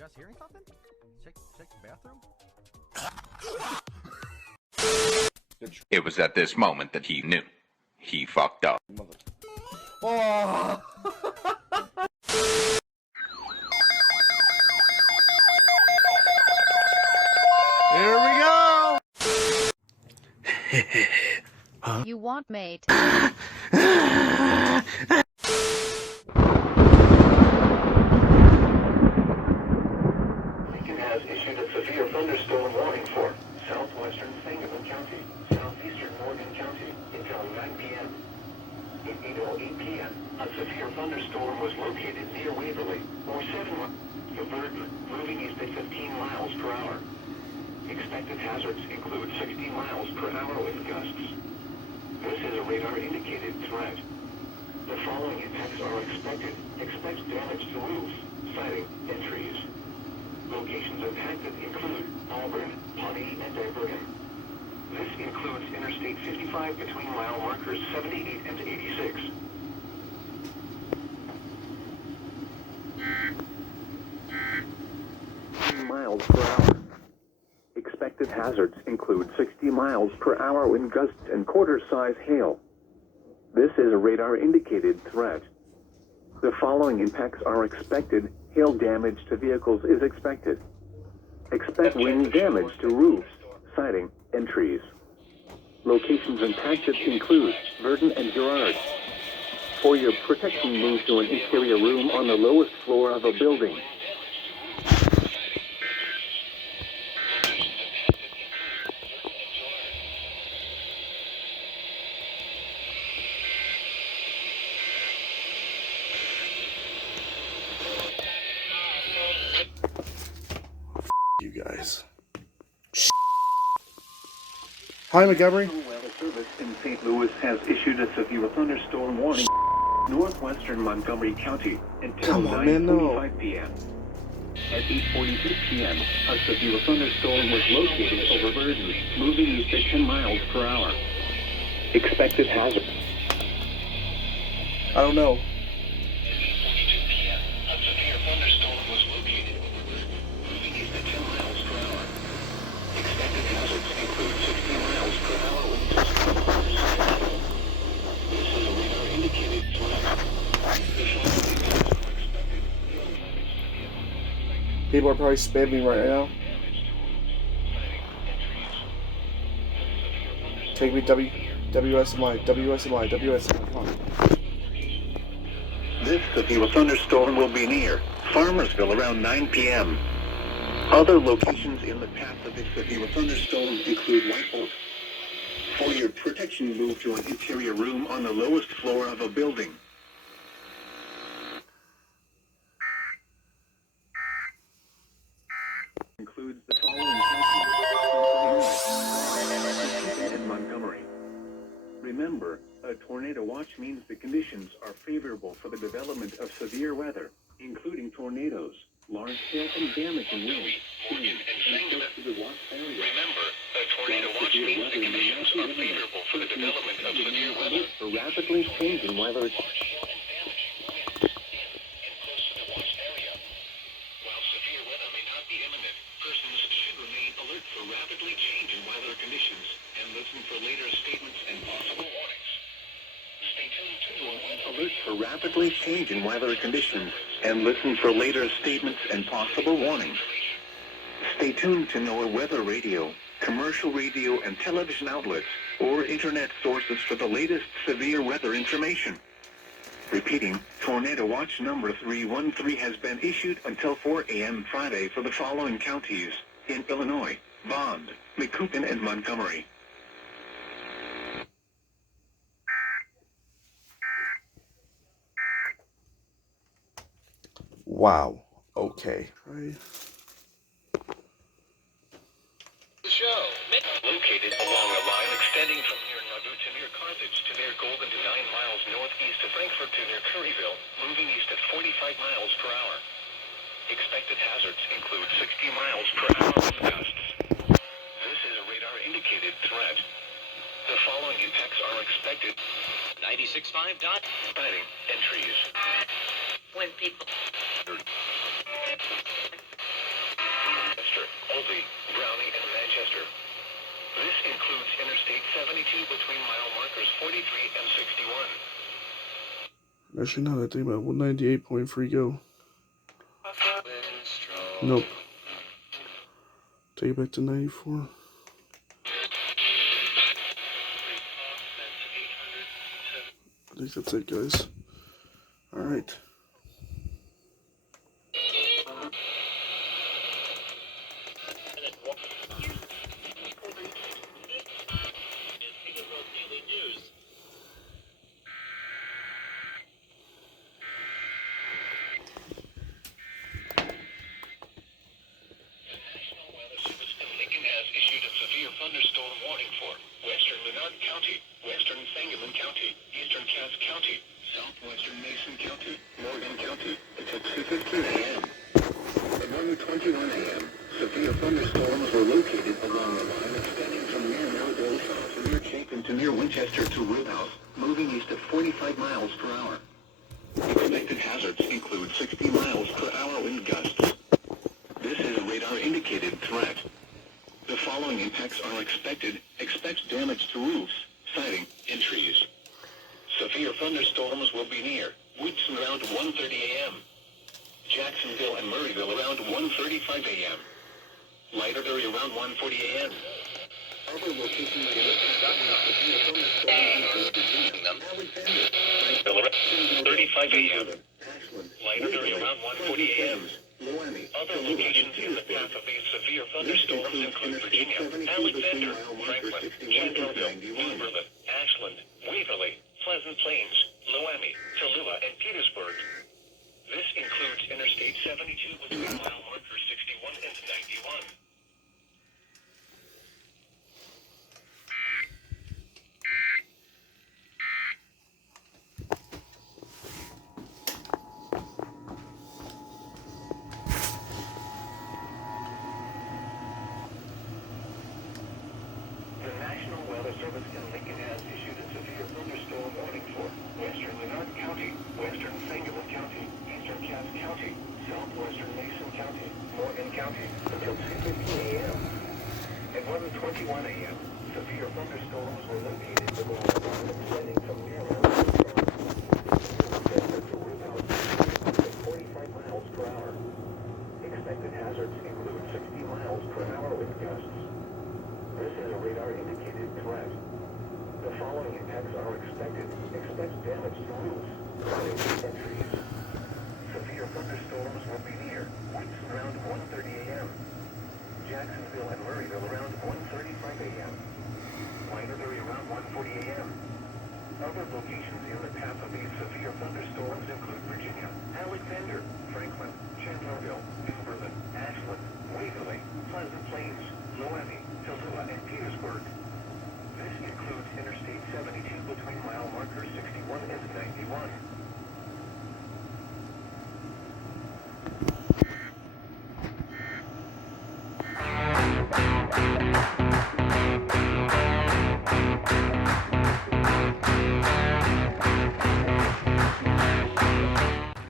You guys hearing something? Check the bathroom. It was at this moment that he knew. He fucked up. Oh! Here we go! Huh? You want mate? Lincoln has issued a severe thunderstorm warning for southwestern Sangamon County, southeastern Morgan County until 9 p.m. At 8:08 p.m., a severe thunderstorm was located near Waverly, or 7 miles. The Verdon, moving east at 15 miles per hour. Expected hazards include 60 miles per hour wind gusts. This is a radar-indicated threat. The following impacts are expected. Expect damage to roofs, siding, and trees. Locations impacted include Auburn, Pawnee, and Diverton. This includes Interstate 55 between mile markers 78 and 86. Miles per hour. Expected hazards include 60 miles per hour wind gusts and quarter-size hail. This is a radar-indicated threat. The following impacts are expected. Hail damage to vehicles is expected. Expect wind damage to roofs, siding, and trees. Locations impacted include Verdon and Girard. For your protection, move to an interior room on the lowest floor of a building. You guys. Hi, Montgomery. Weather Service in St. Louis has issued a severe thunderstorm warning northwestern Montgomery County until 9:45 p.m. At 8:46 p.m., a severe thunderstorm was located over Verdon, moving east at 10 miles per hour. Expected hazard. I don't know. People are probably spamming right now. Take me WSMI. Come on. This severe thunderstorm will be near Farmersville around 9 p.m. Other locations in the path of this severe thunderstorm include White Oak. For your protection, move to an interior room on the lowest floor of a building. Includes the following counties in Montgomery. Remember, a tornado watch means the conditions are favorable for the development of severe weather, including tornadoes, large hail and damaging winds, and close to the watch area. Remember, a tornado watch means the conditions are favorable for the development of severe weather. For rapidly changing weather. Rapidly changing weather conditions and listen for later statements and possible warnings. Stay tuned to alert for rapidly changing weather conditions and listen for later statements and possible warnings. Stay tuned to NOAA weather radio, commercial radio and television outlets, or internet sources for the latest severe weather information. Repeating, Tornado Watch number 313 has been issued until 4 a.m. Friday for the following counties in Illinois: Bond, Macoupin, and Montgomery. Wow. Okay. Right. The show, located along a line extending from near Nauvoo to near Carthage to near Golden to 9 miles northeast of Frankfort to near Curryville, moving east at 45 miles per hour. Expected hazards include 60 miles per hour wind gusts. This is a radar-indicated threat. The following impacts are expected. 96.5 dot. Siding and trees. When people... Oldie, Brownie, and Manchester. This includes Interstate 72 between mile markers 43 and 61. Actually, now that I think about it, 198.3 go. Nope. Take it back to 94. I think that's it, guys. Alright. Thunderstorm warning for western Menard County, western Sangamon County, eastern Cass County, southwestern Mason County, Morgan County, until 2:15 a.m. At 1:21 a.m., severe thunderstorms were located along the line extending from near Melville south to near Chapin to near Winchester to Woodhouse, moving east at 45 miles per hour. Expected hazards include 60 miles per hour wind gusts. This is a radar-indicated threat. The following impacts are expected. Expect damage to roofs, siding, and trees. Severe thunderstorms will be near Woodson around 1:30 a.m. Jacksonville and Murrayville around 1:35 a.m. Lighter area around 1:40 a.m. Other locations in the severe thunderstorms include 35 a.m. Lighter area around 1:40 a.m. Other locations in the path of these severe thunderstorms include Virginia, Alexander, Franklin, Chandlerville, Oberlin, Ashland, Waverly, Pleasant Plains, Loami, Tallulah, and Petersburg. This includes Interstate 72 between mile markers